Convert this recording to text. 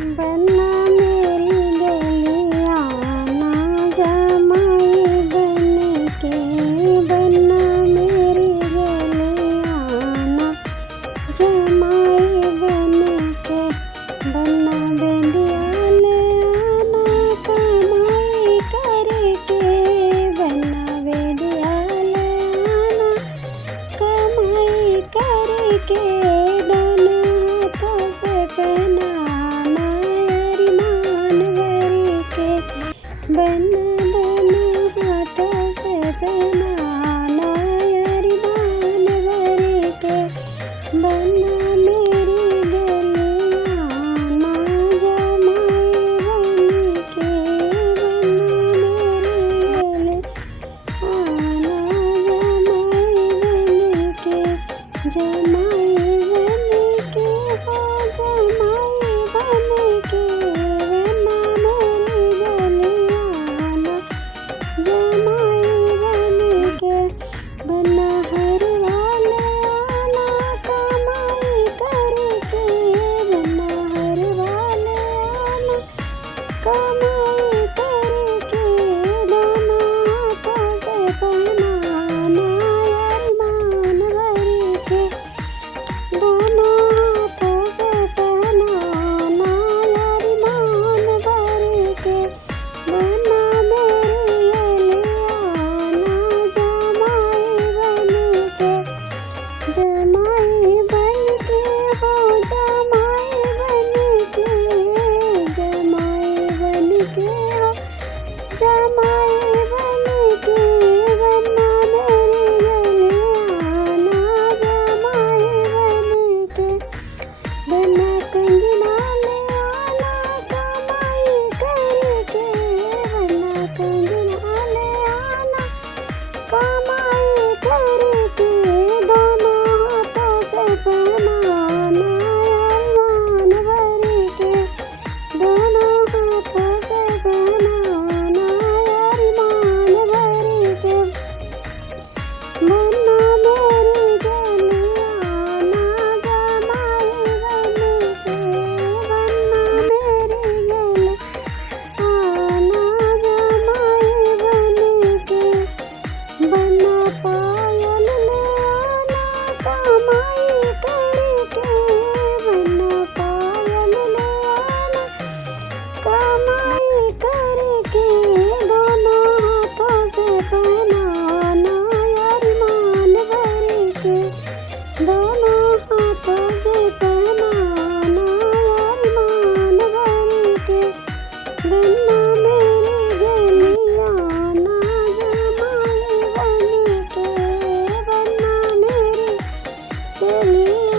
बन्ना मेरी गलियां ना जमाई बन के, बन्ना मेरी गलियां ना जमाई बन के, बन्ना बेंदिया ले आना कमाई करके, बन्ना बेंदिया ले आना कमाई करके, दोनों हाथों से पहनाना अरमान भर के, बन्ना दोनों हाथों से पहनाना अरमान भर के, बन्ना मेरी गलियां ना जमाई बन के, बन्ना मेरी गलियां ना जमाई बन के, जमाई बन के, बन्ना मेरी गलियां ना जमाई बन के, बन्ना हर वाले आना कमाई करके, बन्ना हर वाले आना कमाई करके, दोनों हाथों से पहनाना अरमान भर के, दोनों हाथों से पहनाना अरमान भर के, बन्ना मेरी गलियां ना जमाई बन के, जमाई बन के हो जमाई बन के, जमाई बन के हो जमाई बन के, बन्ना मेरी गलियां ना जमाई बन के, बन्ना कंगना ले आना कमाई करके, बन्ना कंगना ले आना कमाई करके, दोनों हाथों से पहनाना अरमान भर के, दोनों हाथों से पहनाना अरमान भर के, बन्ना मेरी गलियां ना जमाई बन के, बन्ना मेरी गलियां ना जमाई बन के, बन्ना पायल ले आना कमाई करके, बन्ना पायल ले आना कमाई करके, दोनों हाथों से पहनाना अरमान भर के, दोनों हाथों से पहनाना अरमान भर के, बन्ना मेरी गलियां ना जमाई बन के, बन्ना मेरी गलियां